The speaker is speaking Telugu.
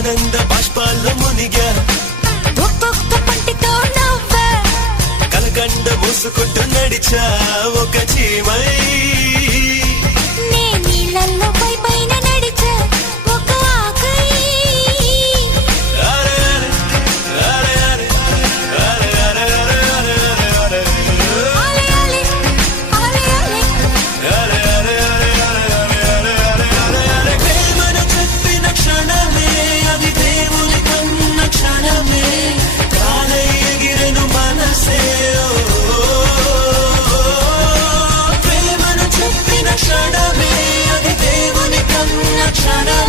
ఆనంద బాష్పాల్లో మునిగా ఒక్కొక్క పంటితో నవ్వా కలకండ మూసుకుంటూ నడిచా ఒక చీమై నే నీళ్ళల్లో పై పైన నడిచా ఒక ఆకై అరే అరే అరే అరే అరే అరే ఆలే ఆలే ఆలే ఆలే అరే అరే ప్రేమను చెప్పిన క్షణమే అది దేవుని కన్న క్షణమే కాలై ఎగిరెను మనసే ప్రేమను చెప్పిన క్షణమే అది దేవుని కన్న క్షణమే